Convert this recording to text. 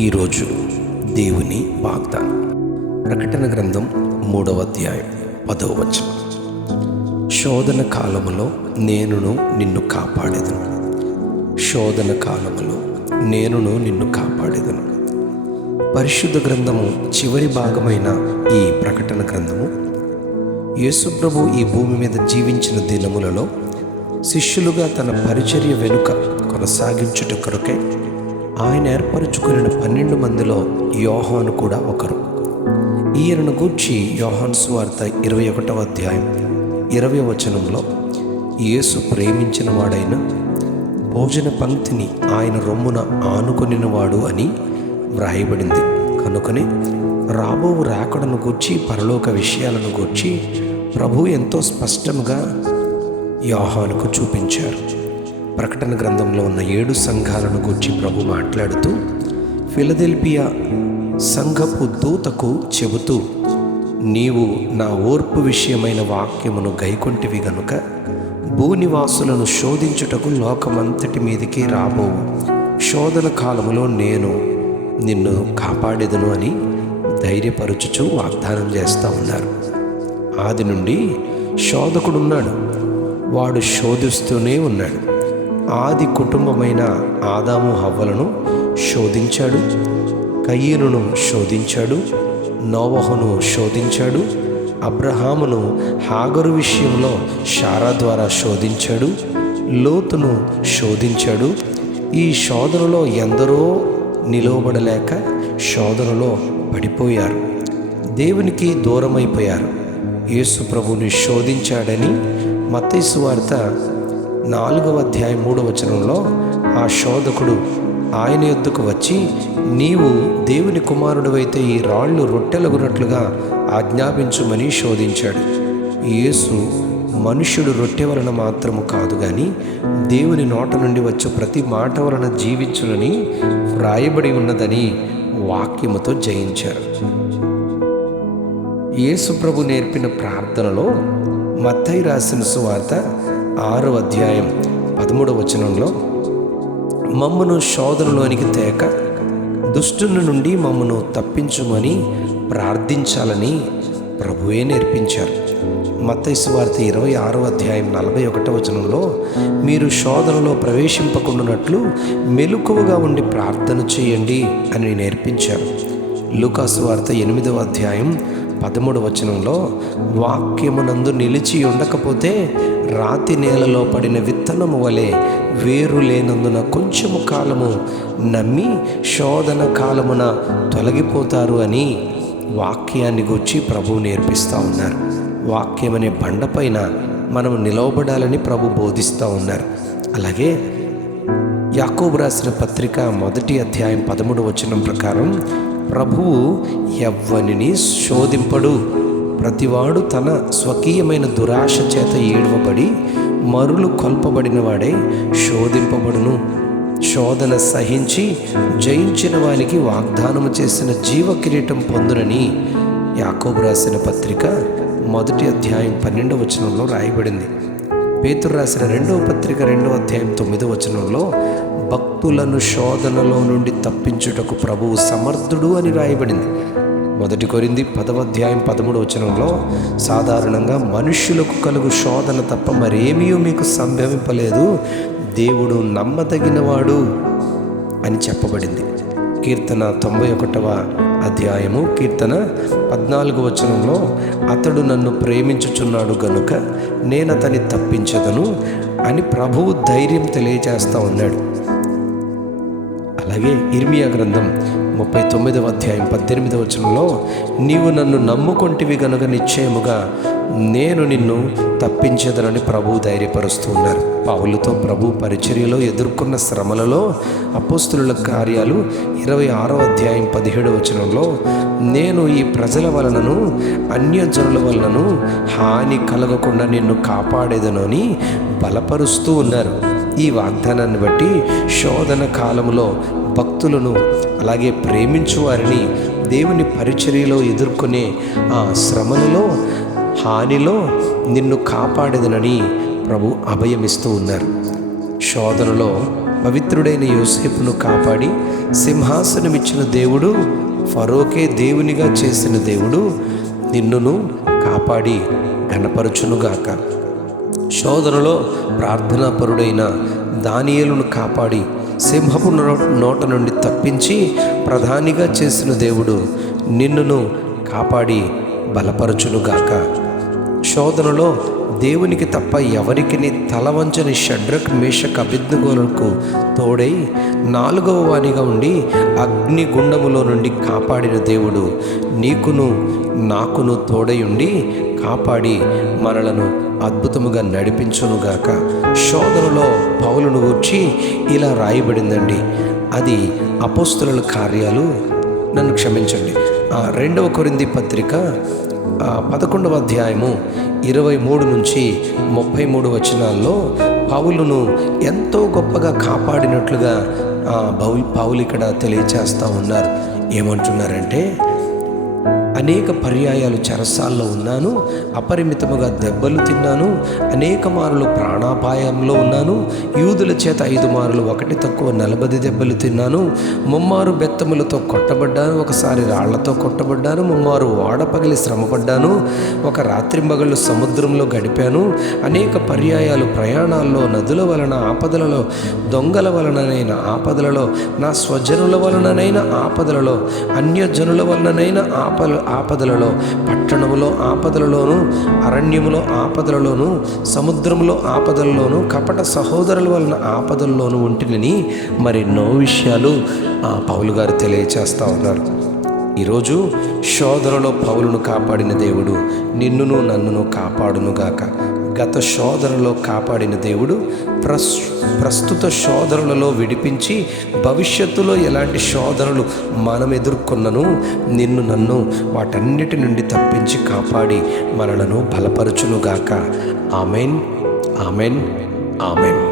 ఈరోజు దేవుని వాగ్దానం. ప్రకటన గ్రంథం 3వ అధ్యాయం 10వ వచనం. శోధన కాలములో నేనును నిన్ను కాపాడెదను. శోధన కాలములో నేనును నిన్ను కాపాడెదను. పరిశుద్ధ గ్రంథము చివరి భాగమైన ఈ ప్రకటన గ్రంథము యేసుప్రభు ఈ భూమి మీద జీవించిన దినములలో శిష్యులుగా తన పరిచర్య వెనుక కొనసాగించుట కొరకే ఆయన ఏర్పరచుకున్న 12 మందిలో యోహాను కూడా ఒకరు. ఈయనను గూర్చి యోహాను సువార్త 21వ అధ్యాయం 20వ వచనంలో యేసు ప్రేమించిన వాడైన భోజన పంక్తిని ఆయన రొమ్మున ఆనుకొనినవాడు అని వ్రాయబడింది. కనుకనే రాబో రాకడను గూర్చి, పరలోక విషయాలను గూర్చి ప్రభు ఎంతో స్పష్టంగా యోహానుకు చూపించారు. ప్రకటన గ్రంథంలో ఉన్న 7 సంఘాలను గూర్చి ప్రభు మాట్లాడుతూ ఫిలదెల్ఫియా సంఘపు దూతకు చెబుతూ, నీవు నా ఓర్పు విషయమైన వాక్యమును గైకొంటివి గనుక భూనివాసులను శోధించుటకు లోకమంతటి మీదికి రాబోవు శోధన కాలములో నేను నిన్ను కాపాడెదను అని ధైర్యపరుచుచు వాగ్దానం చేస్తూ ఉన్నారు. ఆది నుండి శోధకుడున్నాడు, వాడు శోధిస్తూనే ఉన్నాడు. ఆది కుటుంబమైన ఆదాము హవ్వలను శోధించాడు, కయీనును శోధించాడు, నోవహును శోధించాడు, అబ్రహామును హాగరు విషయంలో శారా ద్వారా శోధించాడు, లోతును శోధించాడు. ఈ శోధనలో ఎందరో నిలవబడలేక శోధనలో పడిపోయారు, దేవునికి దూరమైపోయారు. యేసు ప్రభుని శోధించాడని మత్తయి సువార్త 4వ అధ్యాయం 3వ వచనంలో ఆ శోధకుడు ఆయన యొద్దకు వచ్చి, నీవు దేవుని కుమారుడివైతే ఈ రాళ్ళు రొట్టెలగునట్లుగా ఆజ్ఞాపించుమని శోధించాడు. యేసు మనుష్యుడు రొట్టె వలన మాత్రము కాదు గాని దేవుని నోట నుండి వచ్చే ప్రతి మాట వలన జీవించునని వ్రాయబడి ఉన్నదని వాక్యముతో జయించారు. యేసు ప్రభు నేర్పిన ప్రార్థనలో మత్తయి రాసిన సువార్త 6వ అధ్యాయం 13వ వచనంలో మమ్మను శోధనలోనికి తేక దుష్టుని నుండి మమ్మను తప్పించుమని ప్రార్థించాలని ప్రభువే నేర్పించారు. మత్తయి సువార్త 26వ అధ్యాయం 41వ వచనంలో మీరు శోధనలో ప్రవేశింపకుండానట్లు మెలకువగా ఉండి ప్రార్థన చేయండి అని నేర్పించారు. లూకా సువార్త 8వ అధ్యాయం 13వ వచనంలో వాక్యమునందు నిలిచి ఉండకపోతే రాతి నేలలో పడిన విత్తనము వలె వేరు లేనందున కొంచెము కాలము నమ్మి శోధన కాలమున తొలగిపోతారు అని వాక్యాన్ని గూర్చి ప్రభువు నేర్పిస్తూ ఉన్నారు. వాక్యం అనే బండపైన మనం నిలవబడాలని ప్రభు బోధిస్తూ ఉన్నారు. అలాగే యాకోబు రాసిన పత్రిక 1వ అధ్యాయం 13వ వచనం ప్రకారం ప్రభువు ఎవ్వనిని శోధింపడు, ప్రతివాడు తన స్వకీయమైన దురాశ చేత ఏడవబడి మరులు కొల్పబడిన వాడే శోధింపబడును. శోధన సహించి జయించిన వానికి వాగ్దానము చేసిన జీవ కిరీటం పొందునని యాకోబు రాసిన పత్రిక 1వ అధ్యాయం 12వ వచనంలో రాయబడింది. పేతురు రాసిన 2వ పత్రిక 2వ అధ్యాయం 9వ వచనంలో భక్తులను శోధనలో నుండి తప్పించుటకు ప్రభువు సమర్థుడు అని రాయబడింది. 1 కొరింథీ 10వ అధ్యాయం 13వ వచనంలో సాధారణంగా మనుష్యులకు కలుగు శోధన తప్ప మరేమీ మీకు సంభవింపలేదు, దేవుడు నమ్మదగినవాడు అని చెప్పబడింది. కీర్తన 91వ అధ్యాయము కీర్తన 14వ వచనంలో అతడు నన్ను ప్రేమించుచున్నాడు గనుక నేను అతన్ని తప్పించదను అని ప్రభువు ధైర్యం తెలియజేస్తూ ఉన్నాడు. అలాగే ఇర్మియా గ్రంథం 39వ అధ్యాయం 18వ వచనంలో నీవు నన్ను నమ్ముకొంటివి గనుక నిశ్చయముగా నేను నిన్ను తప్పించదనని ప్రభువు ధైర్యపరుస్తూ ఉన్నారు. పౌలుతో ప్రభు పరిచర్యలో ఎదుర్కొన్న శ్రమలలో అపోస్తుల కార్యాలు 26వ అధ్యాయం 17వ వచనంలో నేను ఈ ప్రజల వలనను అన్యజనుల వలనను హాని కలగకుండా నిన్ను కాపాడేదను అని బలపరుస్తూ ఉన్నారు. ఈ వాగ్దానాన్ని బట్టి శోధన కాలములో భక్తులను అలాగే ప్రేమించు వారిని దేవుని పరిచర్యలో ఎదుర్కొనే ఆ శ్రమలలో హానిలో నిన్ను కాపాడేదనని ప్రభు అభయమిస్తూ ఉన్నారు. శోధనలో పవిత్రుడైన యోసేపును కాపాడి సింహాసనమిచ్చిన దేవుడు, ఫరోకే దేవునిగా చేసిన దేవుడు నిన్నును కాపాడి ఘనపరచునుగాక. శోధనలో ప్రార్థనాపరుడైన దానియేలును కాపాడి సింహపు నోట నుండి తప్పించి ప్రధానిగా చేసిన దేవుడు నిన్నును కాపాడి బలపరచునుగాక. శోధనలో దేవునికి తప్ప ఎవరికి తలవంచని షడ్రక్, మేషక్, అబేద్నెగోలకు తోడై 4వ వానిగా ఉండి అగ్నిగుండములో నుండి కాపాడిన దేవుడు నీకును నాకును తోడై ఉండి కాపాడి మనలను అద్భుతముగా నడిపించునుగాక. శోధనలో పౌలును గూర్చి ఇలా రాయబడిందండి. అది అపోస్తలుల కార్యాలు, నన్ను క్షమించండి, 2వ కొరింథీ పత్రిక 11వ అధ్యాయము 23 నుంచి 33 వచనాల్లో పౌలును ఎంతో గొప్పగా కాపాడినట్లుగా పౌలు ఇక్కడ తెలియచేస్తూ ఉన్నారు. ఏమంటున్నారంటే, అనేక పర్యాయాలు చెరసాల్లో ఉన్నాను, అపరిమితముగా దెబ్బలు తిన్నాను, అనేక మారులు ప్రాణాపాయంలో ఉన్నాను, యూదుల చేత 5 మారులు 1 తక్కువ 40 దెబ్బలు తిన్నాను, 3 మారు బెత్తములతో కొట్టబడ్డాను, ఒకసారి రాళ్లతో కొట్టబడ్డాను, 3 మారు ఓడ పగిలి శ్రమపడ్డాను, ఒక రాత్రింబగళ్ళు సముద్రంలో గడిపాను, అనేక పర్యాయాలు ప్రయాణాల్లో, నదుల వలన ఆపదలలో, దొంగల వలననైన ఆపదలలో, నా స్వజనుల వలననైన ఆపదలలో, అన్యజనుల వలననైన ఆపదలలో, పట్టణములో ఆపదలలోను, అరణ్యములో ఆపదలలోను, సముద్రములో ఆపదలలోను, కపట సహోదరుల వలన ఆపదల్లోనూ ఉంటినని మరెన్నో విషయాలు పౌలు గారు తెలియచేస్తూ ఉన్నారు. ఈరోజు శోధనలో పౌలును కాపాడిన దేవుడు నిన్నును నన్నును కాపాడునుగాక. గత శోధనలో కాపాడిన దేవుడు ప్రస్తుత శోధనలలో విడిపించి భవిష్యత్తులో ఎలాంటి శోధనలు మనం ఎదుర్కొన్నను నిన్ను నన్ను వాటన్నిటి నుండి తప్పించి కాపాడి మనలను బలపరచునుగాక. Amen, amen, amen.